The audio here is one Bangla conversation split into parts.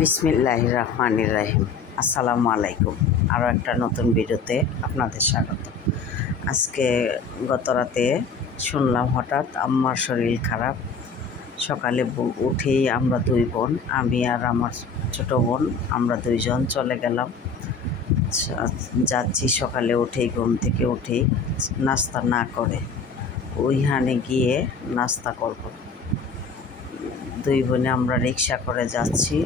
বিসমিল্লাহির রহমানির রহিম। আসসালামু আলাইকুম। আরও একটা নতুন ভিডিওতে আপনাদের স্বাগত। আজকে গত রাতে শুনলাম হঠাৎ আম্মার শরীর খারাপ। সকালে উঠেই আমরা দুই বোন, আমি আর আমার ছোট বোন, আমরা দুইজন চলে গেলাম। যাচ্ছি সকালে উঠেই, ঘুম থেকে উঠেই নাস্তা না করে ওইখানে গিয়ে নাস্তা করব। দুই বোনে আমরা রিক্সা করে যাচ্ছি,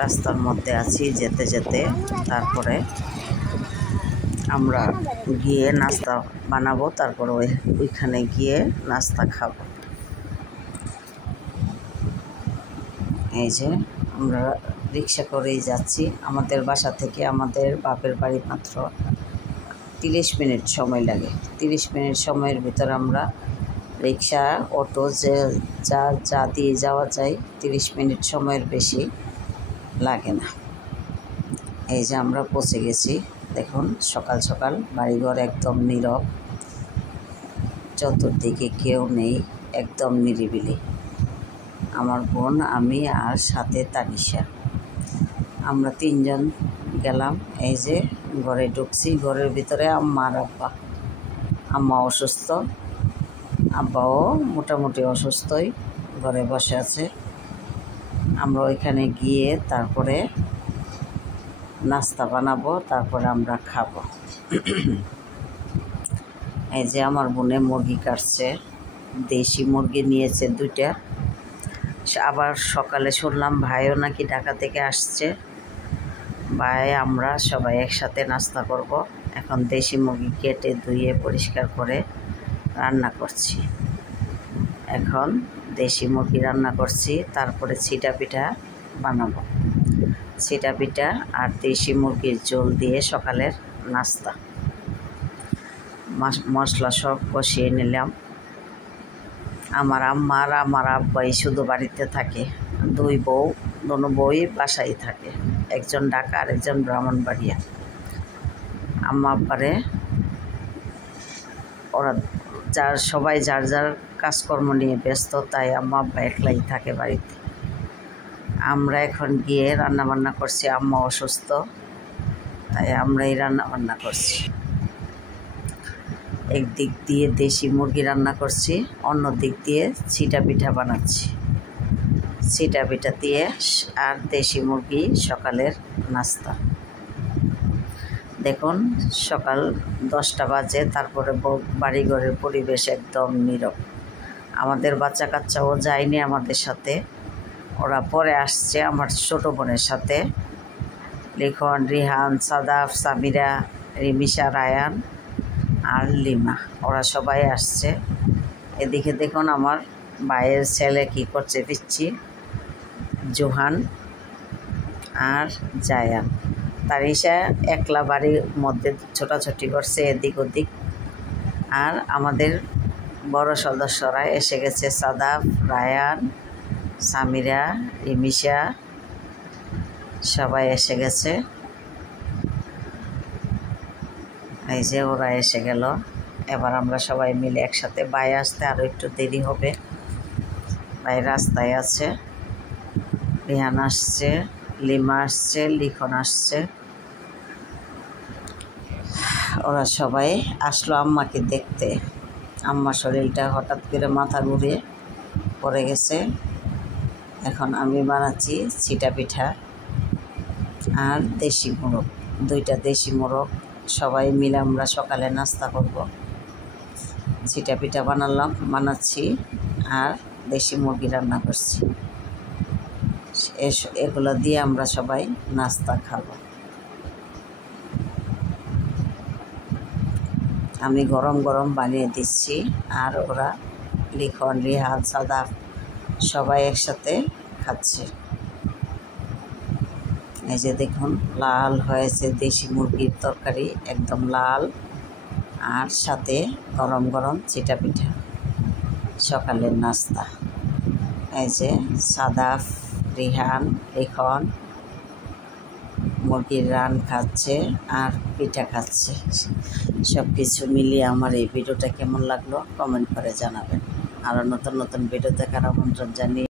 রাস্তার মধ্যে আছি, যেতে যেতে তারপরে আমরা গিয়ে নাস্তা বানাবো, তারপরে ওইখানে গিয়ে নাস্তা খাবো। এই যে আমরা রিক্সা করেই যাচ্ছি। আমাদের বাসা থেকে আমাদের বাপের বাড়ি মাত্র 30 মিনিট সময় লাগে। 30 মিনিট সময়ের ভিতর আমরা রিক্সা, অটো যা দিয়ে যাওয়া যায়, 30 মিনিট সময়ের বেশি লাগে না। এই যে আমরা পৌঁছে গেছি। দেখুন, সকাল সকাল বাড়িঘর একদম নীরব, চতুর্দিকে কেউ নেই, একদম নিরিবিলি। আমার বোন, আমি আর সাথে তানিশা, আমরা তিনজন গেলাম। এই যে ঘরে ঢুকছি, ঘরের ভিতরে আম্মা আর আব্বা। আম্মা অসুস্থ, আব্বাও মোটামুটি অসুস্থই, ঘরে বসে আছে। আমরা ওইখানে গিয়ে তারপরে নাস্তা বানাবো, তারপরে আমরা খাবো। এই যে আমার বোনে মুরগি কাটছে, দেশি মুরগি নিয়েছে 2টা। আবার সকালে শুনলাম ভাইও নাকি ঢাকা থেকে আসছে। ভাই আমরা সবাই একসাথে নাস্তা করব। এখন দেশি মুরগি কেটে ধুয়ে পরিষ্কার করে রান্না করছি। এখন দেশি মুরগি রান্না করছি, তারপরে ছিটা পিঠা বানাবো। ছিটা পিঠা আর দেশি মুরগির ঝোল দিয়ে সকালের নাস্তা। মশলা সব কষিয়ে নিলাম। আমার আম্মা আর আমার আব্বাই শুধু বাড়িতে থাকে, দোনো বউই বাসায় থাকে, একজন ঢাকা আর একজন ব্রাহ্মণবাড়িয়া। আম্মা আব্বারে ওরা সবাই যার যার কাজকর্ম নিয়ে ব্যস্ত, তাই আম্মা আব্বা একলাই থাকে বাড়িতে। আমরা এখন গিয়ে রান্নাবান্না করছি। আম্মা অসুস্থ, তাই আমরাই রান্নাবান্না করছি। একদিক দিয়ে দেশি মুরগি রান্না করছি, অন্য দিক দিয়ে ছিটা পিঠা বানাচ্ছি। ছিটা পিঠা দিয়ে আর দেশি মুরগি সকালের নাস্তা। দেখুন, সকাল 10টা বাজে, তারপরে বাড়িঘরের পরিবেশ একদম নীরব। আমাদের বাচ্চা কাচ্চাও যায়নি আমাদের সাথে, ওরা পরে আসছে আমার ছোট বোনের সাথে। লিখন, রিহান, সাদাফ, সামিরা, রিমিশা, রায়ান আর লিমা, ওরা সবাই আসছে। এদিকে দেখুন আমার ভাইয়ের ছেলে কি করছে, পিচ্ছি জোহান আর জায়ান। তারিশা একলা বাড়ির মধ্যে ছোটাছুটি করছে এদিক ওদিক। আর আমাদের বড় সদস্যরা এসে গেছে, সাদাফ, রায়ান, সামিরা, রিমিশা, সবাই এসে গেছে। এই যে ওরা এসে গেল। এবার আমরা সবাই মিলে একসাথে, ভাই আসতে আরও একটু দেরি হবে, ভাই রাস্তায় আছে। রিহান আসছে, লিমা আসছে, লিখন আসছে। ওরা সবাই আসলো আম্মাকে দেখতে। আম্মার শরীরটা হঠাৎ করে মাথা ঘুরে পড়ে গেছে। এখন আমি বানাচ্ছি ছিটা পিঠা আর দেশি মোরগ, 2টা দেশি মোরগ। সবাই মিলে আমরা সকালে নাস্তা করব। ছিটা পিঠা বানাচ্ছি আর দেশি মুরগি রান্না করছি। এগুলো দিয়ে আমরা সবাই নাস্তা খাবো। আমি গরম গরম বানিয়ে দিচ্ছি, আর ওরা লিখন, রিহান, সাদাফ সবাই একসাথে খাচ্ছে। এই যে দেখুন, লাল হয়েছে দেশি মুরগির তরকারি, একদম লাল, আর সাথে গরম গরম ছিটা পিঠা সকালের নাস্তা। এই যে সাদাফ, রিহান, লিখন মুরগির রান খাচ্ছে আর পিঠা খাচ্ছে। সব কিছু মিলিয়ে আমার এই ভিডিওটা কেমন লাগলো কমেন্ট করে জানাবেন। আরও নতুন নতুন ভিডিও দেখার আমন্ত্রণ জানিয়ে